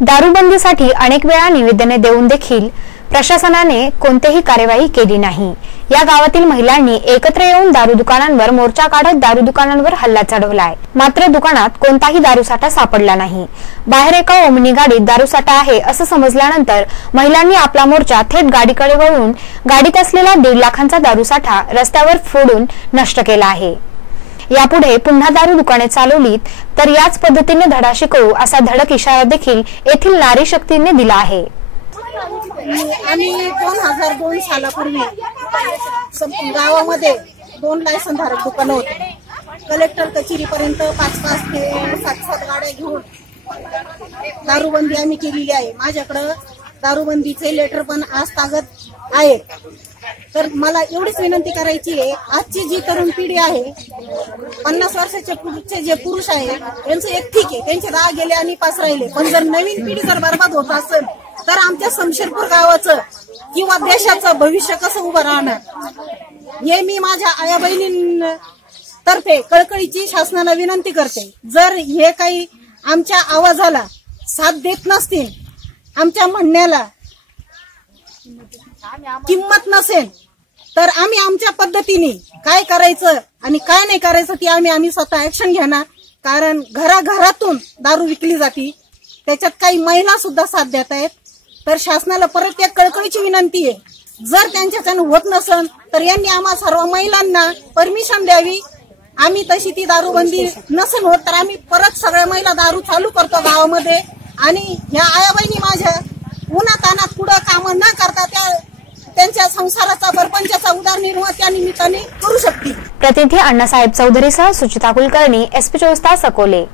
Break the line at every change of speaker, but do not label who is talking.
दारूबंदीसाठी अनेक वेळा निवेदने देऊन देखील प्रशासनाने कोणतीही कार्यवाही केली नाही. या गावातील महिलांनी एकत्र येऊन दारू दुकानांवर मोर्चा काढत दारू दुकानांवर हल्ला चढवलाय. मात्र दुकानात कोणताही दारूसाठा सापडला नाही. बाहेर एका ओमनी गाडीत दारूसाठा आहे असं समजल्यानंतर महिलांनी आपला मोर्चा थेट गाडीकडे वळून गाडीत असलेला दीड लाखांचा दारूसाठा रस्त्यावर फोडून नष्ट केला आहे. यापुढे पुन्हा दारू दुकाने चालवलीत तर याच पद्धतीने धडा शिकवू असा धडक इशारा देखील येथील नारी शक्तीने दिला आहे.
आम्ही दोन हजार दोन सालापूर्वी गावामध्ये दोन लायसन धारक दुकानं होते. कलेक्टर कचेरीपर्यंत पाच पाच ते सात सात गाड्या घेऊन दारूबंदी आम्ही केलेली आहे. माझ्याकडं दारूबंदीचे लेटर पण आज तागत आहेत. तर मला एवढीच विनंती करायची आहे आजची जी तरुण पिढी आहे पन्नास वर्षाचे पुढचे जे पुरुष आहे त्यांचं एक ठीक आहे त्यांचे दहा गेले आणि पाच राहिले. पण जर नवीन पिढी जर बर्बाद होत असेल तर आमच्या समशेरपूर गावाचं किंवा देशाचं भविष्य कसं उभं राहणार? हे मी माझ्या आया बहिणींतर्फे कळकळीची शासनाला विनंती करते जर हे काही आमच्या आवाजाला साथ देत नसतील आमच्या म्हणण्याला किंमत नसेल तर आम्ही आमच्या पद्धतीने काय करायचं आणि काय नाही करायचं ती आम्ही आम्ही स्वतः ऍक्शन घेणार. कारण घराघरातून दारू विकली जाते. त्याच्यात काही महिला सुद्धा साथ देत आहेत. तर शासनाला परत एक कळकळीची विनंती आहे. जर त्यांच्याच्यानं होत नसन तर यांनी आम्हा सर्व महिलांना परमिशन द्यावी. आम्ही तशी ती दारूबंदी नसेल होत तर आम्ही परत सगळ्या महिला दारू चालू करतो गावामध्ये. आणि ह्या आया बहिणी माझ्या उन्हात पुढं कामं न करता त्या त्यांच्या संसाराचा बरपंचाचा उदरनिर्वाह त्या निमित्ताने करू शकतील.
प्रतिनिधी अण्णासाहेब चौधरीसह सुचिता कुलकर्णी एसपी चोवीस तास अकोले.